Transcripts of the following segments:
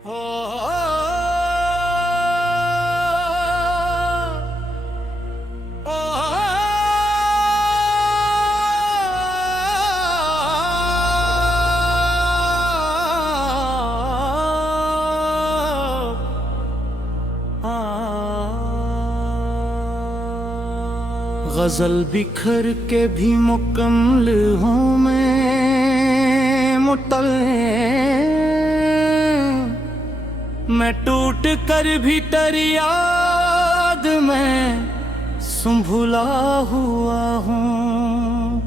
गजल बिखर के भी मुकम्मल हूँ मैं टूट कर भी तेरी याद में संभला हुआ हूँ।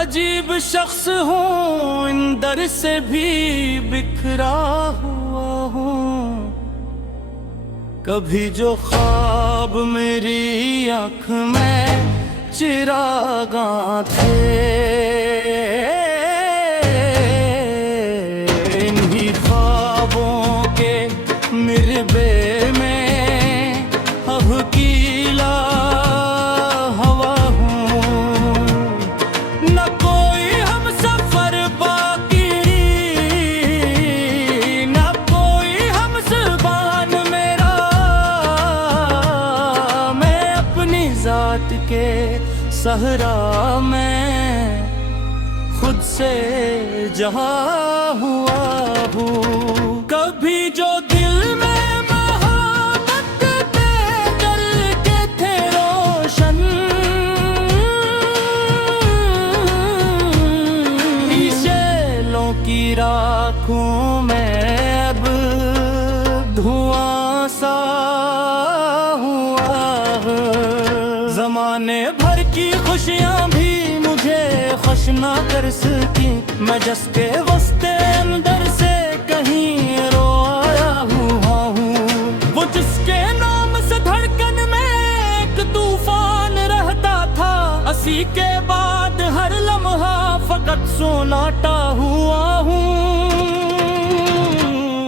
अजीब शख्स हूँ, इंदर से भी बिखरा हुआ हूँ। कभी जो ख्वाब मेरी आँख में चिरागा थे, इन्हीं ख्वाबों के मिरबे में अब गीला हवा हूँ। न कोई हम सफर बाकी, न कोई हम ज़ुबान मेरा, मैं अपनी ज़ात के सहरा में खुद से जहा हुआ हूँ। कभी जो दिल में मोहब्बत के जल के थे रोशन, शैलों की राखों में अब धुआं सा हुआ है। ज़माने भर की खुशियाँ भी मुझे खुश ना कर सकी, मैं जिसके वस्ते अंदर से कहीं रो आया हुआ हूँ। वो जिसके नाम से धड़कन में एक तूफान रहता था, असी के बाद हर लम्हा फकत सोनाटा हुआ हूँ।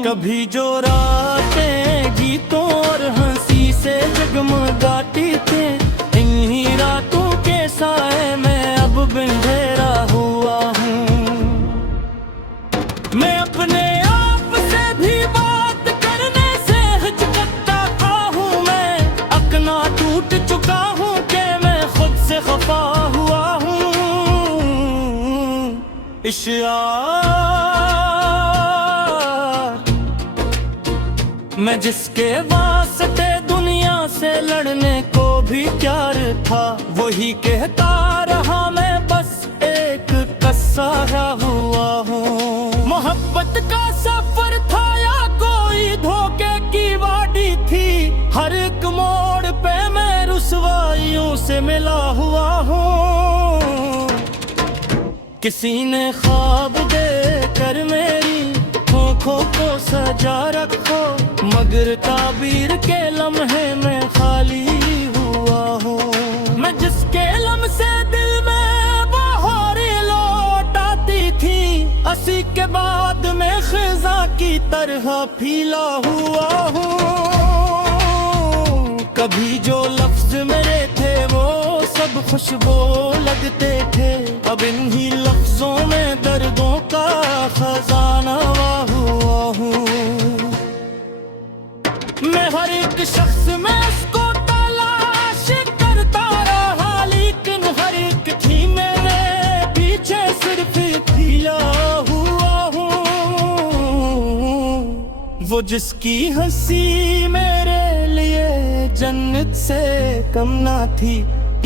कभी जो रातें गीतों और हंसी से जगमगाती थी, इन्हीं रातों के साए में अब बंधेरा हुआ हूँ। मैं अपने आप से भी बात करने से हिचकता था हूँ। मैं अपना टूट चुका हूँ कि मैं खुद से खफा हुआ हूँ। इश्यार मैं जिसके वास्ते दुनिया से लड़ने को भी तैयार था, वही कहता रहा मैं बस एक कसारा हुआ हूँ। मोहब्बत का सफर था या कोई धोखे की वादी थी, हर एक मोड़ पे मैं रुसवाइयों से मिला हुआ हूँ। किसी ने ख्वाब देकर मेरी आँखों को सजा रखो, मगर ताबीर के लम्हे में खाली हुआ हूँ। मैं जिसके लम्हे दिल में बहारें लौट आती थी, असी के बाद में खिज़ा की तरह फीला हुआ हूँ। कभी जो लफ्ज मेरे थे वो सब खुशबू लगते थे, अब इन्हीं लफ्जों में दर्दों का खजाना हुआ हूँ। मैं हर एक शख्स में उसको तलाश करता रहा, लेकिन हर एक थी मेरे पीछे सिर्फ फीला हुआ हूँ। वो जिसकी हंसी मेरे लिए जन्नत से कम ना थी,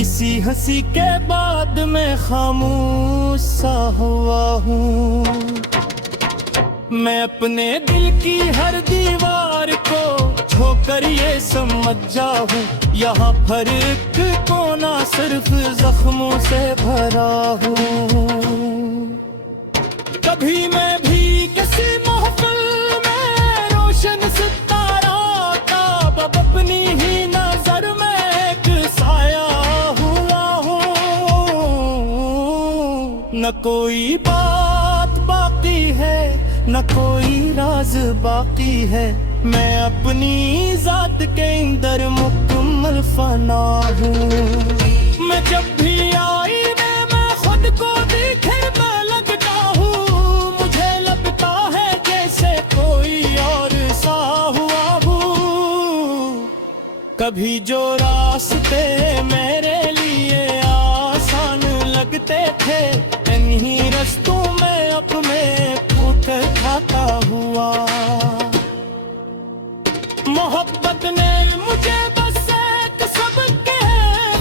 इसी हंसी के बाद मैं खामोश सा हुआ हूँ। मैं अपने दिल की हर दीवार को छोकर ये समझ जाऊं, यहाँ फर्क कोना सिर्फ जख्मों से भरा हूँ। कभी मैं भी किसी महफिल में रोशन सितारा था, अब अपनी ही नजर में एक साया हुआ हूँ। न कोई बात बाकी है, न कोई राज बाकी है, मैं अपनी जात के अंदर मुकम्मल फना हूँ। मैं जब भी आईने में खुद को देखे मैं लगता हूँ, मुझे लगता है जैसे कोई कभी जो रास्ते मेरे लिए आसान लगते थे, इन्हीं रास्तों में अपने ठोकर खाता हुआ। मोहब्बत ने मुझे बस एक सबक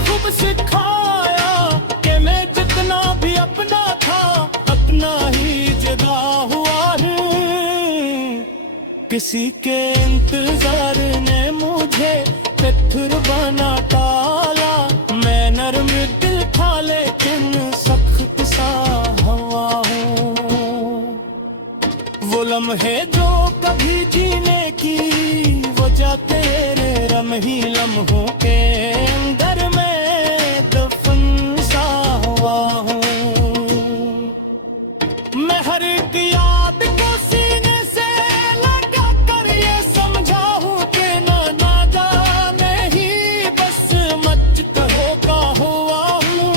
खूब सिखाया कि मैं जितना भी अपना था, अपना ही जुदा हुआ हूँ। किसी के इंतजार ने मुझे पत्थर बना डाला, मैं नरम दिल था लेकिन सख्त सा हवा हूँ। वो लम्हे जो कभी जीने की वजह तेरे रम ही लम्हों के अंदर में दफन सा हुआ हूँ। मैं हर एक याद को सीने से लगा कर ये समझा हूँ कि ना जाने ही बस मच करो का हुआ हूँ।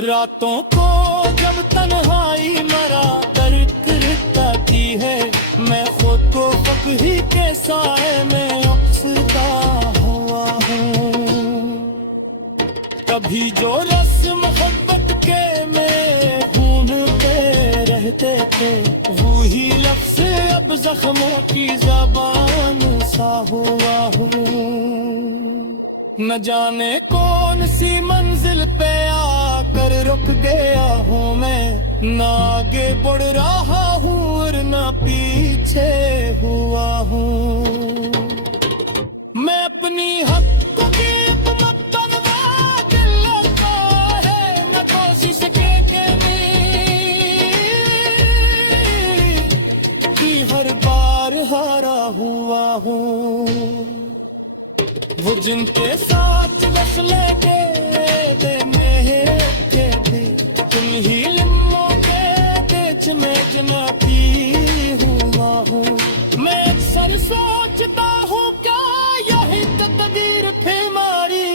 रातों को जब तन्हाई मरा दर्द करती है, मैं खुद को फकरी के साए में अक्सरता हुआ हूँ। कभी जो रस मोहब्बत के में ढूंढते रहते थे, वही लफ्ज़ अब जख्मों की ज़बान सा हुआ हूँ। न जाने कौन सी मंजिल पे आकर रुक गया हूँ मैं, ना आगे बढ़ रहा हूँ और ना पीछे हुआ हूँ। मैं अपनी हक की बनवा दिल लगा है, मैं कोशिश के की हर बार हारा हुआ हूँ। वो जिनके साथ बस लेके दे मेरे के भी, तुम ही लिम्बों के बीच में जनाती हुआ हूँ। मैं अक्सर सोचता हूँ क्या यही तकदीर थी हमारी,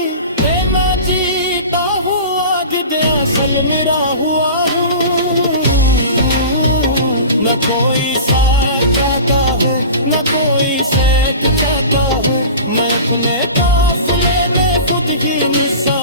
मैं जीता हूँ आगे दे असल मेरा हुआ हूँ। न कोई साथ चाहता है, न कोई सेठ चाहता है, मैं अपने काफिले में खुद ही निसा